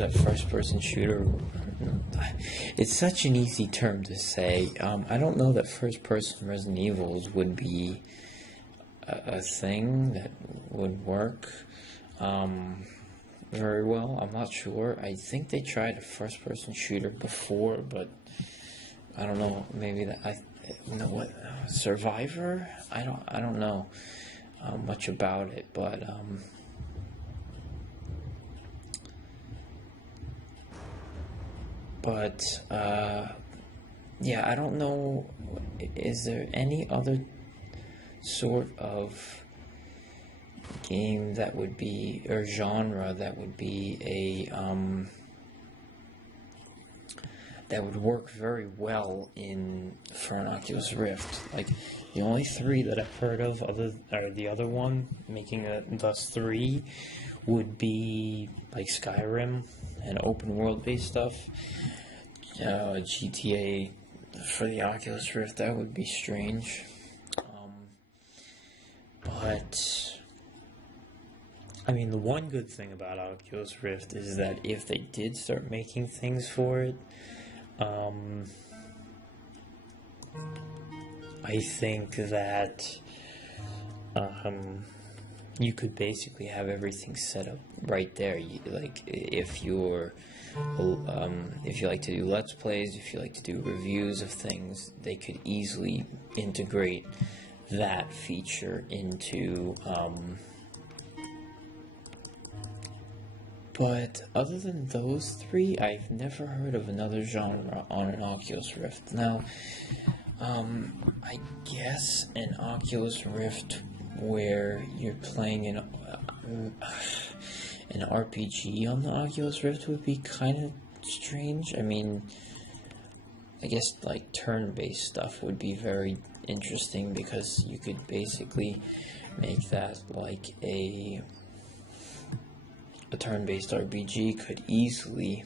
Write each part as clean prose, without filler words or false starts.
that first-person shooter. It's such an easy term to say. I don't know that first-person Resident Evils would be a thing that would work very well. I'm not sure. I think they tried a first-person shooter before, but I don't know. Maybe Survivor? I don't know much about it, but yeah, I don't know. Is there any other sort of game that would be, or genre that would be that would work very well for an Oculus Rift? Like, the only three that I've heard of, the other one making thus three, would be like Skyrim and open world based stuff. GTA for the Oculus Rift, that would be strange. But I mean, the one good thing about Oculus Rift is that if they did start making things for it, I think that you could basically have everything set up right there. Like, if you like to do Let's Plays, if you like to do reviews of things, they could easily integrate that feature into but other than those three, I've never heard of another genre on an Oculus Rift. Now, I guess an Oculus Rift where you're playing an RPG on the Oculus Rift would be kind of strange. I mean, I guess like turn-based stuff would be very interesting, because you could basically make that like a turn-based RPG could easily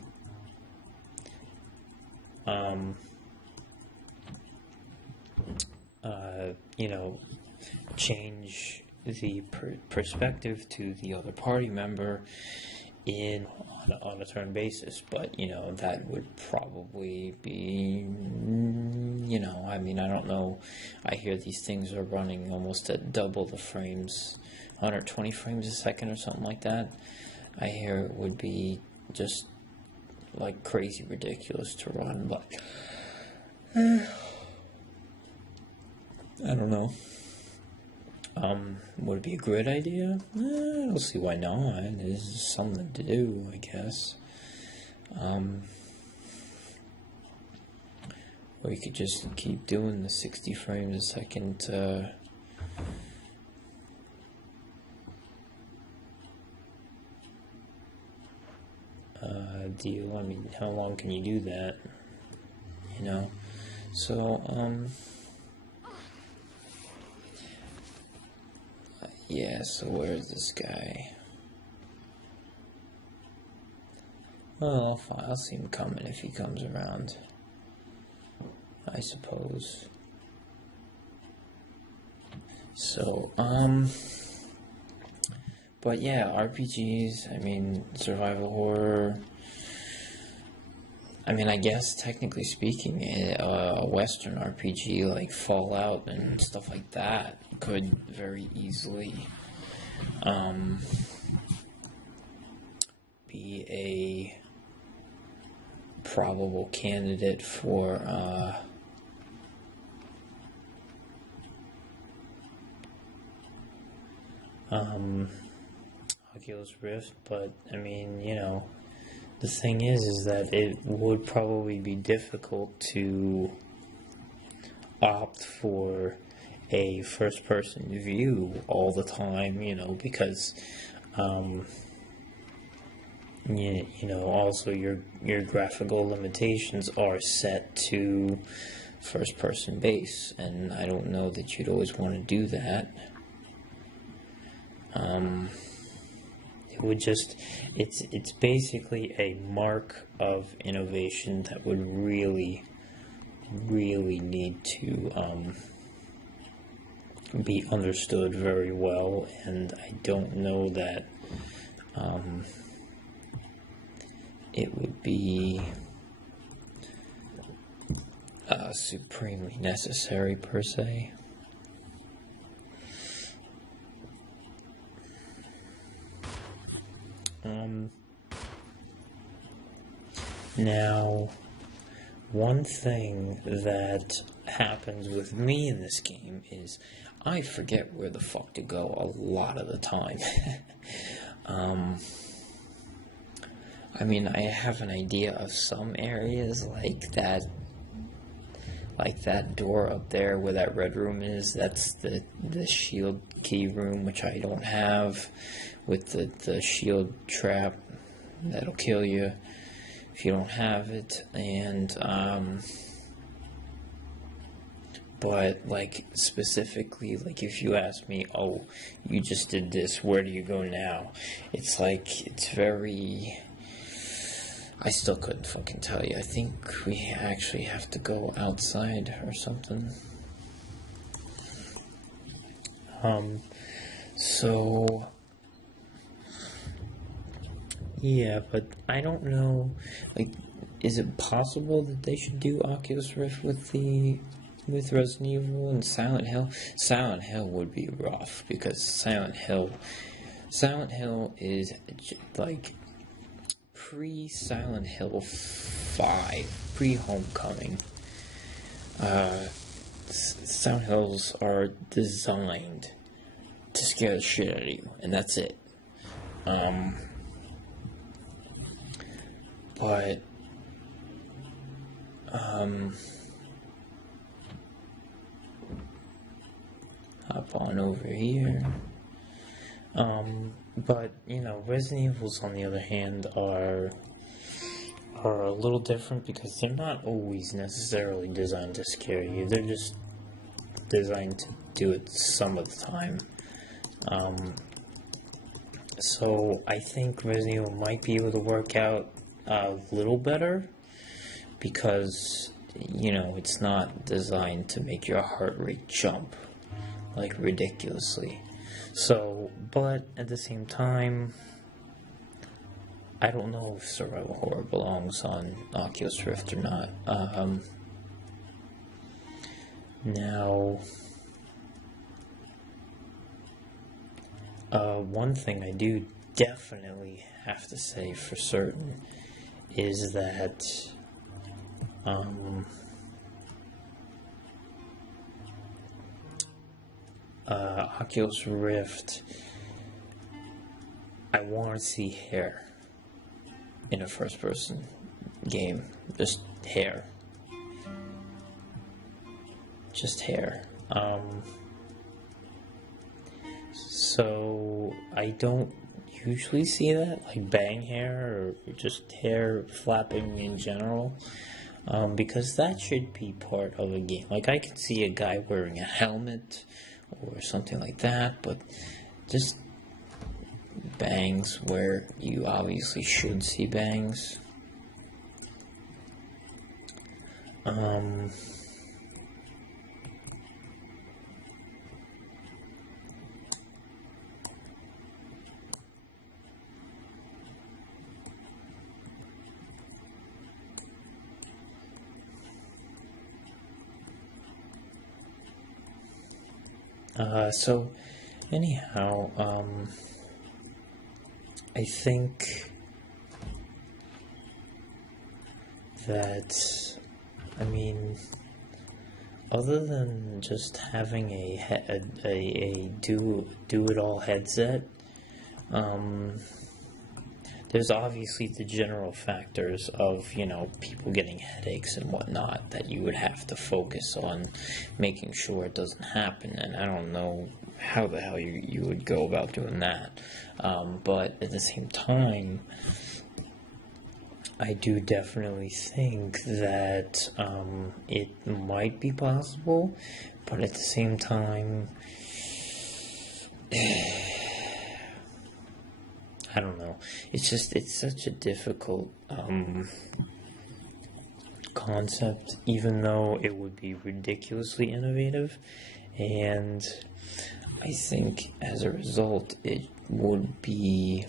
change the perspective to the other party member on a turn basis. But that would probably be, I mean, I don't know. I hear these things are running almost at double the frames, 120 frames a second or something like that. I hear it would be just like crazy ridiculous to run, but I don't know. Would it be a great idea? I don't see why not. It's something to do, I guess. Or you could just keep doing the 60 frames a second deal. I mean, how long can you do that? So, yeah, so where's this guy? Well, I'll see him coming if he comes around, I suppose. So, but yeah, RPGs, I mean, survival horror, I mean, I guess, technically speaking, a Western RPG like Fallout and stuff like that could very easily be a probable candidate for Oculus Rift. But I mean, the thing is that it would probably be difficult to opt for a first-person view all the time, because, also your graphical limitations are set to first-person base, and I don't know that you'd always want to do that. It would just, it's basically a mark of innovation that would really, really need to be understood very well, and I don't know that it would be supremely necessary per se. Now, one thing that happens with me in this game is I forget where the fuck to go a lot of the time. I mean, I have an idea of some areas like that door up there where that red room is. That's the shield key room, which I don't have, with the shield trap that'll kill you if you don't have it. And but like specifically, like if you ask me, oh, you just did this, where do you go now? It's like, it's very, I still couldn't fucking tell you. I think we actually have to go outside or something. So yeah, but I don't know, like, is it possible that they should do Oculus Rift with Resident Evil and Silent Hill? Silent Hill would be rough, because Silent Hill is like pre-Silent Hill 5, pre-Homecoming. Silent Hills are designed to scare the shit out of you, and that's it. But hop on over here. But you know, Resident Evils on the other hand are a little different, because they're not always necessarily designed to scare you. They're just designed to do it some of the time. So I think Resident Evil might be able to work out a little better, because, you know, it's not designed to make your heart rate jump like ridiculously. So, but at the same time, I don't know if survival horror belongs on Oculus Rift or not. Now, one thing I do definitely have to say for certain is that Oculus Rift, I want to see hair in a first-person game. Just hair. Just hair. So I don't usually see that, like bang hair or just hair flapping in general, because that should be part of a game. Like, I could see a guy wearing a helmet or something like that, but just bangs where you obviously should see bangs. So anyhow, I think that, I mean, other than just having a do-it-all headset, there's obviously the general factors of, you know, people getting headaches and whatnot that you would have to focus on making sure it doesn't happen, and I don't know how the hell you would go about doing that. But at the same time, I do definitely think that it might be possible, but at the same time, I don't know. It's such a difficult concept, even though it would be ridiculously innovative, and I think as a result it would be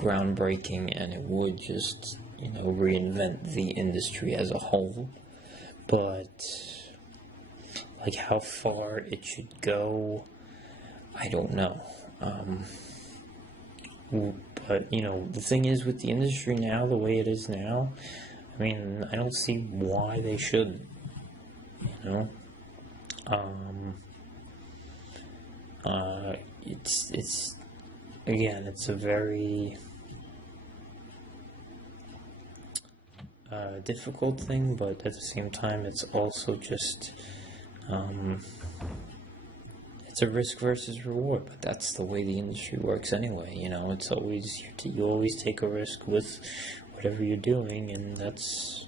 groundbreaking, and it would just, reinvent the industry as a whole. But, like, how far it should go, I don't know. But, the thing is, with the industry now, the way it is now, I mean, I don't see why they shouldn't, it's again, it's a very difficult thing, but at the same time, it's also just it's a risk versus reward. But that's the way the industry works anyway. It's always you always take a risk with whatever you're doing, and that's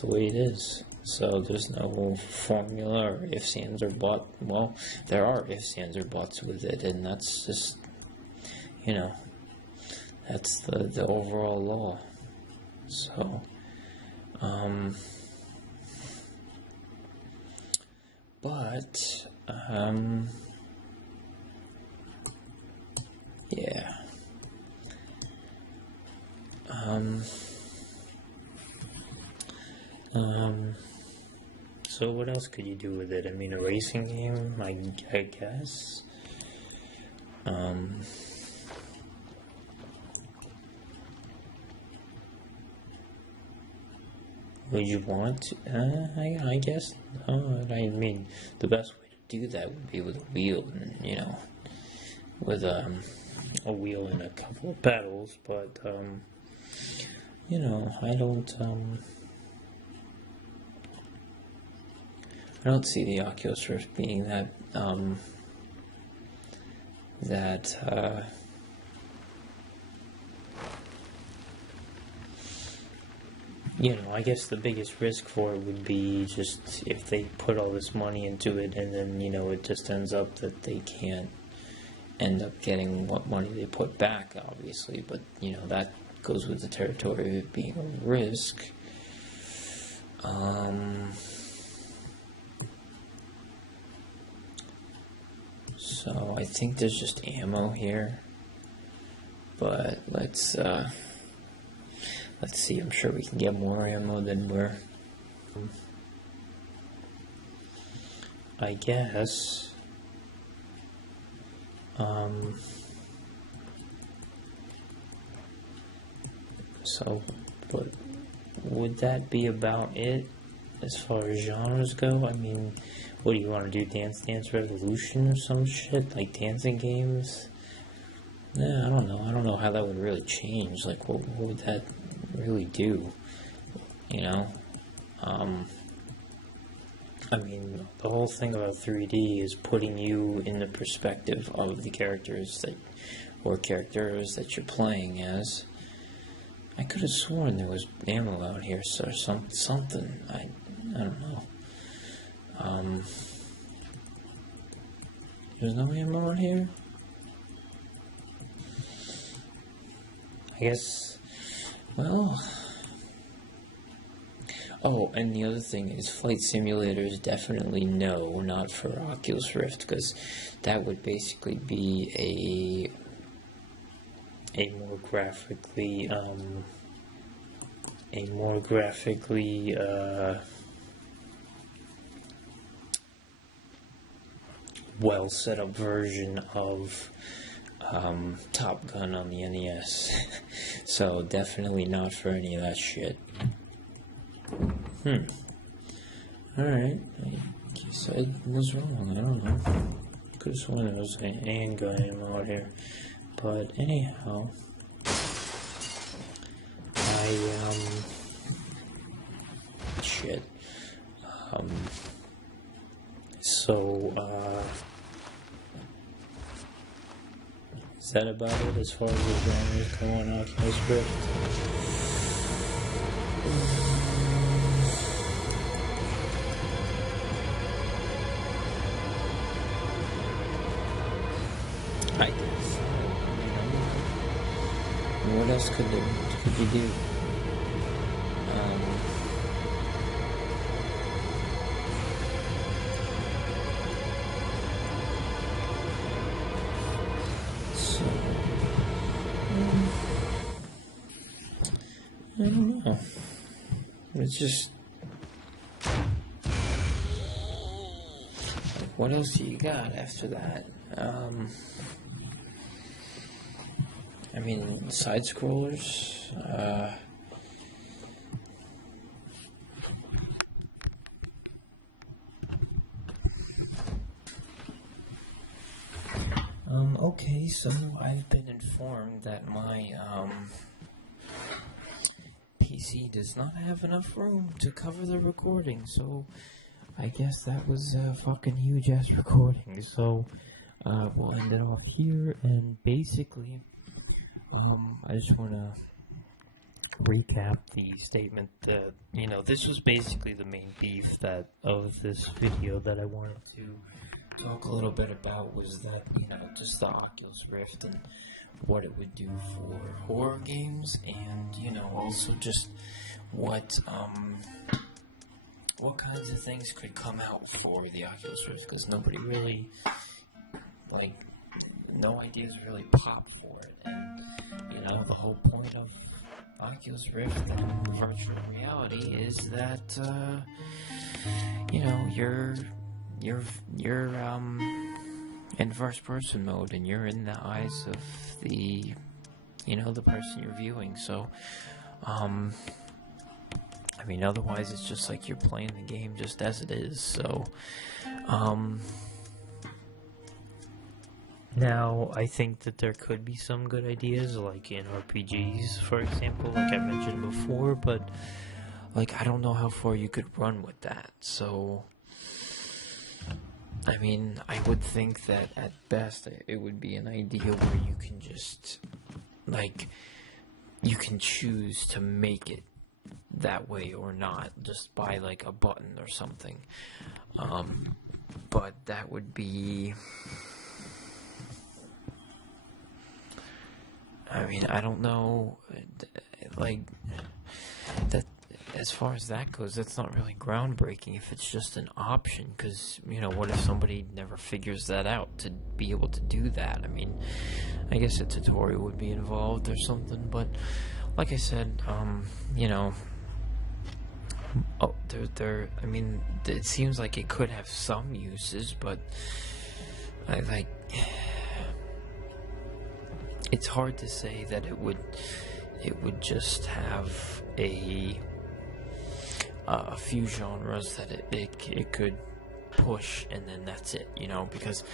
the way it is. So there's no formula or ifs, ands, or buts. Well, there are ifs, ands, or buts with it, and that's just, that's the overall law. So, yeah. So what else could you do with it? I mean, a racing game, I guess. Would you want to? I guess. I mean, the best way to do that would be with a wheel, and with a wheel and a couple of pedals. But I don't see the Oculus Rift being that I guess the biggest risk for it would be just if they put all this money into it and then, it just ends up that they can't end up getting what money they put back, obviously. But, that goes with the territory of it being a risk. So I think there's just ammo here. But let's see, I'm sure we can get more ammo than we're... I guess... So, but would that be about it as far as genres go? I mean, what do you want to do, Dance Dance Revolution or some shit? Like dancing games? Yeah, I don't know. I don't know how that would really change. Like, what would that really do? I mean, the whole thing about 3D is putting you in the perspective of the characters that you're playing as. I could have sworn there was ammo out here, so something. I don't know. There's no ammo out here? I guess, well... Oh, and the other thing is flight simulators definitely no, not for Oculus Rift, because that would basically be a more graphically well set up version of Top Gun on the NES. So definitely not for any of that shit. Alright, I guess I was wrong, I don't know. Could have sworn there was a handgun ammo out here. But anyhow, is that about it as far as the genres go on Oculus Rift? I guess. What else could you do? I don't know. It's just, like, what else do you got after that? I mean, side scrollers. Okay, so I've been informed that my PC does not have enough room to cover the recording, so I guess that was a fucking huge ass recording. So we'll end it off here, and basically, I just want to recap the statement that, you know, this was basically the main beef of this video that I wanted to talk a little bit about, was that, you know, just the Oculus Rift and what it would do for horror games, and, you know, also just what kinds of things could come out for the Oculus Rift, because nobody really, like, no ideas really pop for it. And, you know, the whole point of Oculus Rift and virtual reality is that, you know, you're in first person mode, and you're in the eyes of the, you know, the person you're viewing. So, I mean, otherwise it's just like you're playing the game just as it is. So, now I think that there could be some good ideas, like in RPGs, for example, like I mentioned before, but, like, I don't know how far you could run with that. So, I mean, I would think that at best it would be an idea where you can just, like, you can choose to make it that way or not, just by, like, a button or something. But that would be, I mean, I don't know, like, that, as far as that goes, that's not really groundbreaking if it's just an option, because, you know, what if somebody never figures that out to be able to do that? I mean, I guess a tutorial would be involved or something, but, like I said, you know, I mean, it seems like it could have some uses, but, it's hard to say that it would just have a few genres that it could push, and then that's it, you know, because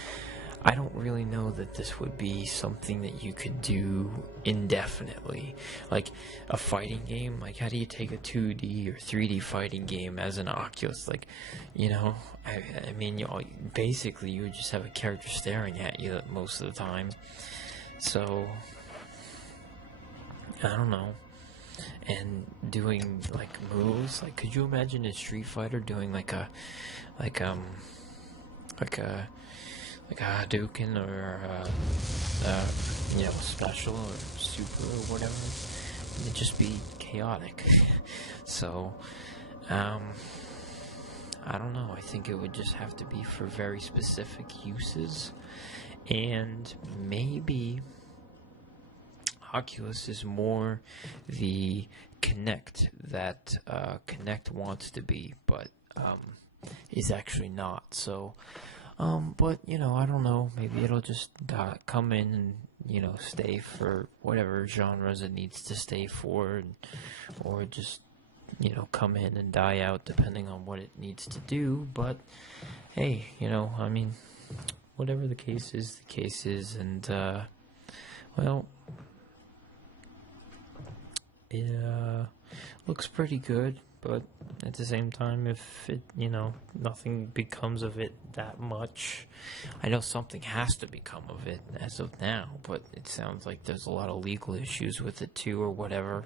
I don't really know that this would be something that you could do indefinitely. Like a fighting game, like how do you take a 2D or 3D fighting game as an Oculus? Like, you know, I mean, you know, basically you would just have a character staring at you most of the time. So, I don't know. And doing, like, moves, like, could you imagine a Street Fighter doing like a Hadouken or you know, special or super or whatever? It'd just be chaotic. So, I don't know. I think it would just have to be for very specific uses, and maybe Oculus is more the Kinect that Kinect wants to be, but is actually not. So, but, you know, I don't know. Maybe it'll just come in and, you know, stay for whatever genres it needs to stay for, or just, you know, come in and die out depending on what it needs to do. But hey, you know, I mean, whatever the case is, and well, it looks pretty good, but at the same time, if it, you know, nothing becomes of it that much, I know something has to become of it as of now, but it sounds like there's a lot of legal issues with it too, or whatever.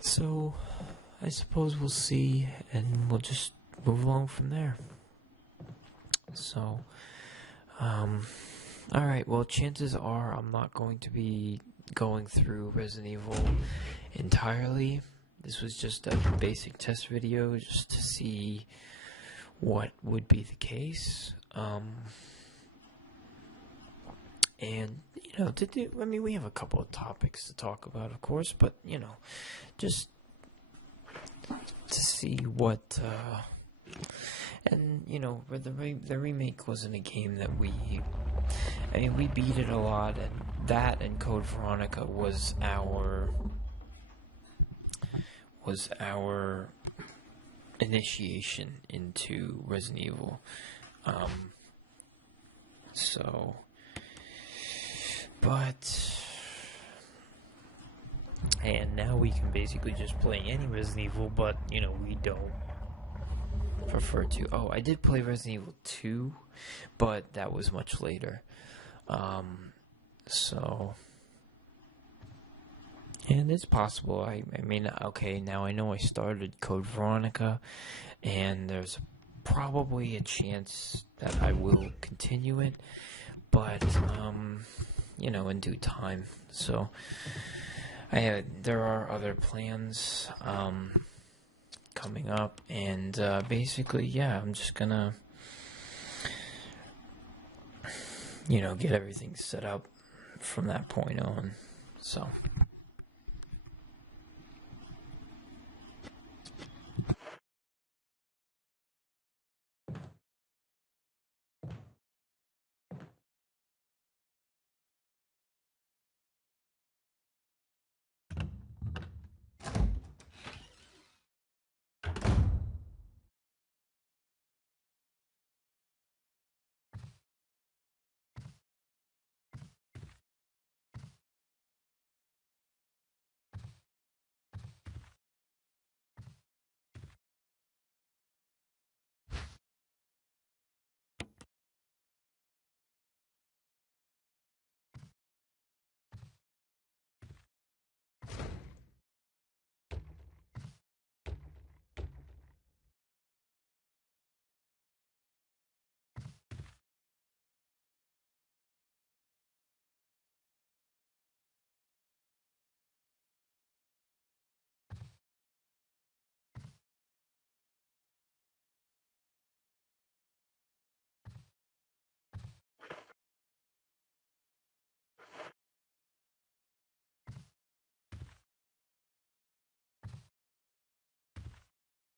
So I suppose we'll see, and we'll just move along from there. So, alright, well, chances are I'm not going to be going through Resident Evil entirely. This was just a basic test video just to see what would be the case. and to do. I mean, we have a couple of topics to talk about, of course, but just to see what. And the remake wasn't a game that we beat it a lot, and that and Code Veronica was our initiation into Resident Evil. And now we can basically just play any Resident Evil, but we don't prefer to. Oh, I did play Resident Evil 2, but that was much later. And it's possible. I mean, okay, now I know I started Code Veronica, and there's probably a chance that I will continue it, but in due time. So there are other plans coming up, and basically, yeah, I'm just gonna get everything set up from that point on. So